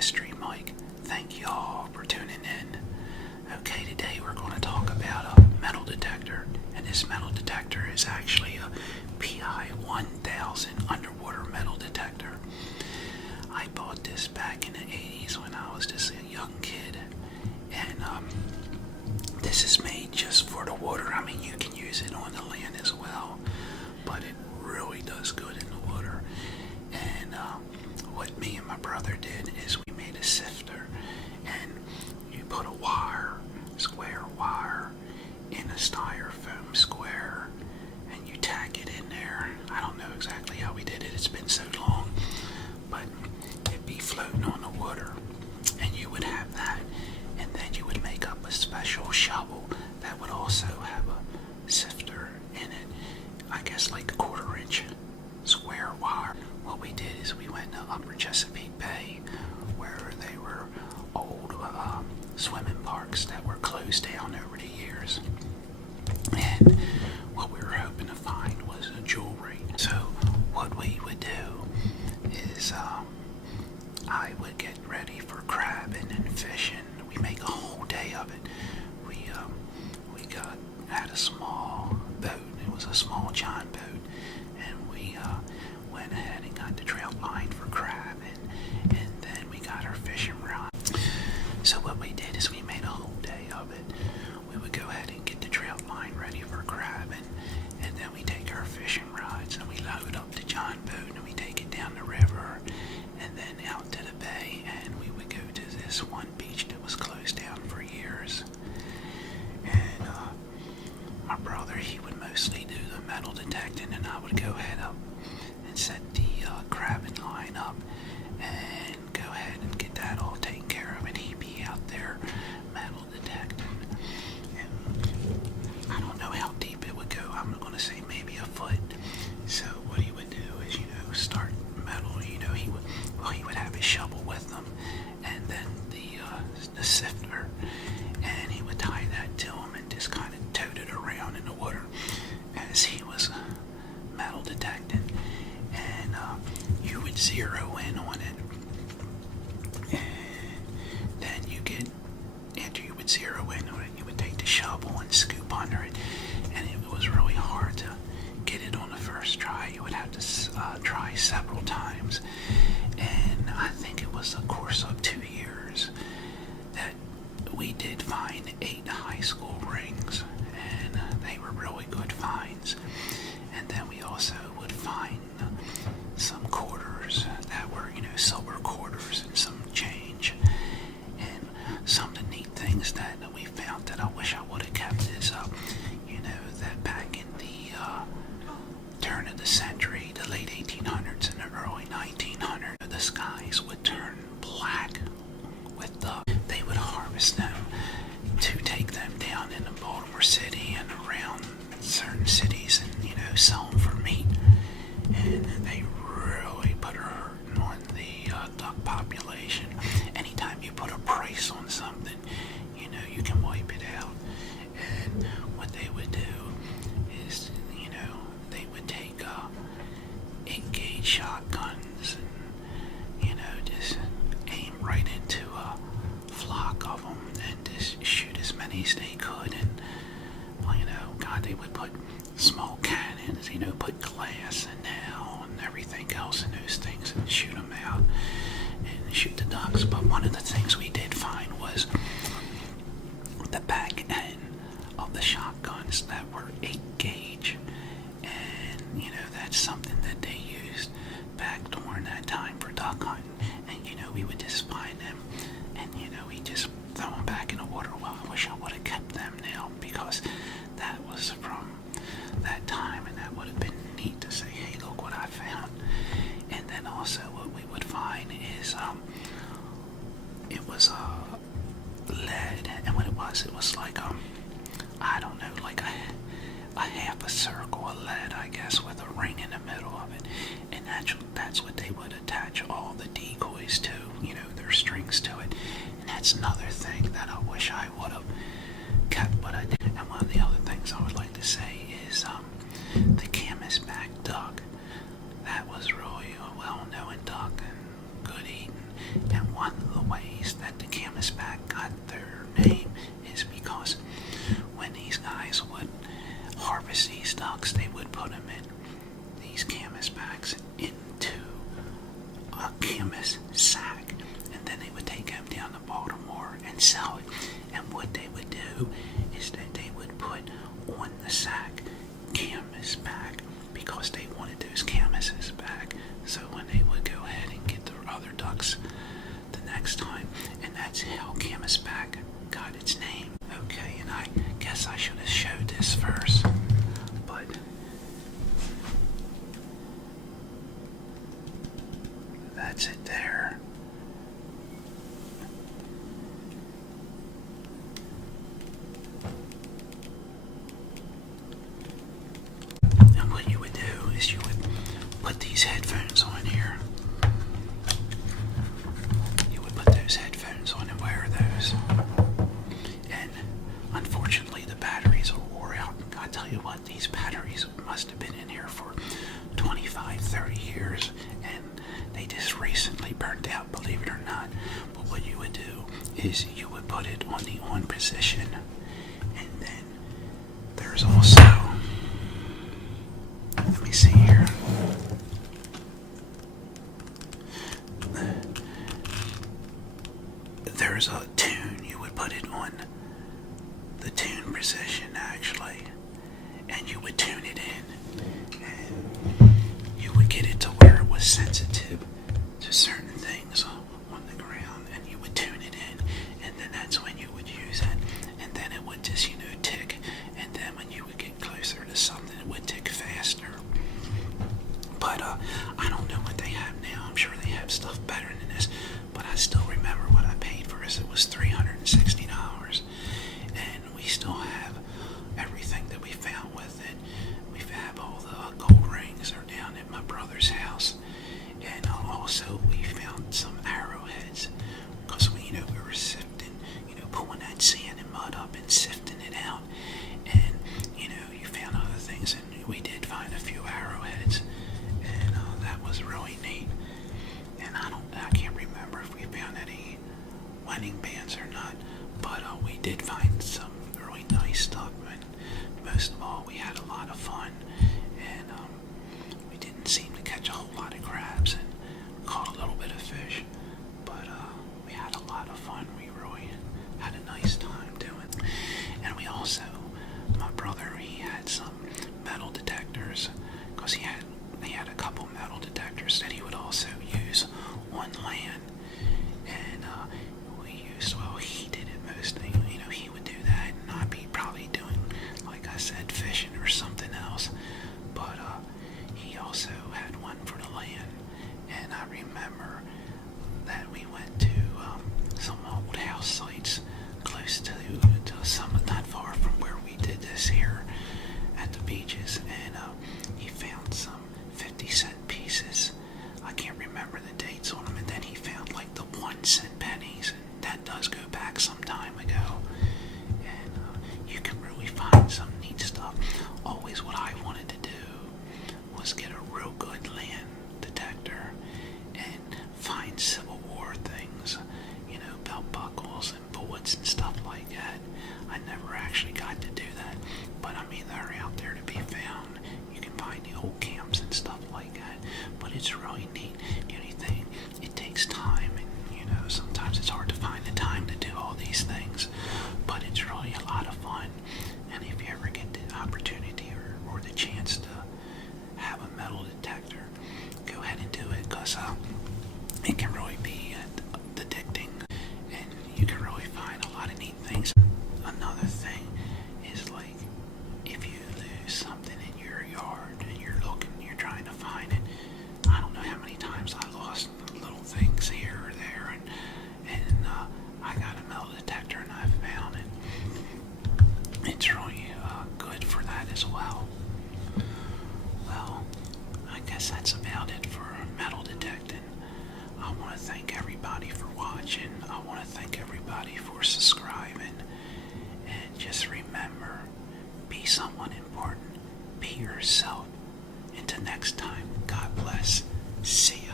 Mystery Mike. Thank you all for tuning in. Okay, today we're going to talk about a metal detector, and this metal detector is actually a PI 1000 underwater metal detector. I bought this back in the 80s when I was just a young kid, and this is made just for the water. I mean, you can use it on the land as well, but it really does good in the water. And what me and my brother did is we made a sifter, and you put a square wire, in a styrofoam square, and you tack it in there. I don't know exactly how we did it, it's been so long, but it'd be floating on the water, and you would have that, and then you would make up a special shovel that would also have a sifter in it, I guess like a 1/4-inch square wire. What we did is we went to Upper Chesapeake Bay, where they were old swimming parks that were closed down over the years, and what we were hoping to find was a jewelry. So what we would do is I would get ready for crabbing and fishing. We make a whole day of it. We had a small boat. It was a small John boat, and we went ahead and got the trout line for crabbing, and then we got our fishing rod. So what we did is we made a whole day of it. We would go ahead and get the trout line ready for crabbing, and then we take our fishing rods and we load up the John boat and we take it down the river and then out to the bay, and we would go to this one beach that was closed down for years. And my brother, he would mostly do the metal detecting, and I would go ahead up and set the crabbing line up and go ahead and get that all taken care of, and he'd be out there metal detecting. And I don't know how deep it would go. I'm going to say maybe a foot. So what he would do is, start metal. He would have his shovel with him, and then the sifter, and he would tie that to him and just kind of tote it around in the water as he was metal detecting. And you would zero in on it, and then after you would zero in on it, you would take the shovel and scoop under it, and it was really hard to get it on the first try. You would have to try several times, and I think it was a course of 2 years that we did find 8 high school rings, and they were really good finds. And then we also would find some quarters that were, silver quarters, and some change. And some of the neat things that we found that I wish I would have kept is, that back in the turn of the century, the late 1800s and the early 1900s, the skies would turn black with they would harvest them to take them down in the Baltimore City and around certain cities, and sell them for meat. And they really put a hurting on the duck population. Anytime you put a price on something, you can wipe it out. And what they would do is, they would take 8-gauge shotguns and, just aim right into a flock of them and just shoot as many as they could. And, God, they would put small cannons, put glass and nail and everything else in those things and shoot them out and shoot the ducks. But one of the things we did find was the back end of the shotguns that were 8-gauge, and that's something that they used back during that time for duck hunting. And we would just find them, and we just throw them back in the water. Well, I wish I would have kept them now, because that was from that time, and that would have been neat to say, hey, look what I found. And then also what we would find is it was lead, and what it was like I don't know, like a half a circle of lead, I guess, with a ring in the middle of it. And that's what they would attach all the decoys to, their strings to it. And that's another thing that I wish I would have kept, but I didn't. And one of the other things I would like to say is the canvasback duck. That was really a well-known duck and good eating. And one of the ways that the canvasback got their name is because when these guys would harvest these ducks, they would put them in these canvasbacks into a canvas sack, and then they would take them down to Baltimore and sell it. And what they would do is that they would put on the sack canvas back because they wanted those canvases back. So when they would go ahead and get their other ducks the next time, and that's how canvasback got its name. Okay, and I guess I should have showed this first, but that's it there. And what you would do is you would put these headphones on here. You would put those headphones on and wear those. And unfortunately the batteries are wore out. I tell you what, these batteries must have been in here for 25, 30 years, and they just recently burnt out, believe it or not. But what you would do is you would put it on the on position, and then there's also, let me see here, there's a tune. You would put it on the tune position actually, and you would tune it in, and you would get it to where it was sensitive to certain things on the ground, and you would tune it in, and then that's when you would use it, and then it would just, tick, and then when you would get closer to something, it would tick faster. But I don't know what they have now. I'm sure they have stuff better than this, but I still remember what I paid for this. It was $360, and we still have everything that we found with it. We have all the gold rings are down at my brother's house, and also we found some arrowheads because we were sifting, pulling that sand and mud up and sifting it out, and you found other things, and we did find a few arrowheads, and that was really neat. And I can't remember if we found any wedding bands or not, but we did find some really nice stuff, and most of all, we had a lot of fun, and we didn't seem to catch a whole lot of crabs, and caught a little bit of fish, but we had a lot of fun. We really had a nice time doing it. And we also, my brother, he had some metal detectors, because he had a couple metal detectors that he would also use on land, and he did it mostly, he would do that, and I'd be probably doing, like I said, fishing or something else, but he also had one for the land, and I remember that we went to some old house sites close to some, not far from where we did this here at the beaches, and he found some 50-cent pieces. I can't remember the dates on them, and then he found like the 1-cent pennies, and that does go back some time ago, and you can really find some neat stuff. Always what I wanted to do was get a real good land detector and find Civil War things, belt buckles and bullets and stuff like that. I never actually got to do that, but I mean, they're out there to be found. You can find the old camps and stuff like that, but it's really neat. The only thing, it takes time, and sometimes it's hard to find the time to do all these things, but it's really a lot of fun. And if you ever get the opportunity or the chance to have a metal detector, go ahead and do it, because it can really be addicting, and you can really find a lot of neat things. Another thing is, like, if you lose something in your yard and you're looking, you're trying to find it. I don't know how many times I lost little things here or there, and I got a metal detector and I found it. It's really good for that as well. Well, I guess that's about it for metal detecting. I want to thank everybody for watching. I want to thank everybody for subscribing. And just remember, be someone important. Be yourself. Until next time, God bless. See ya.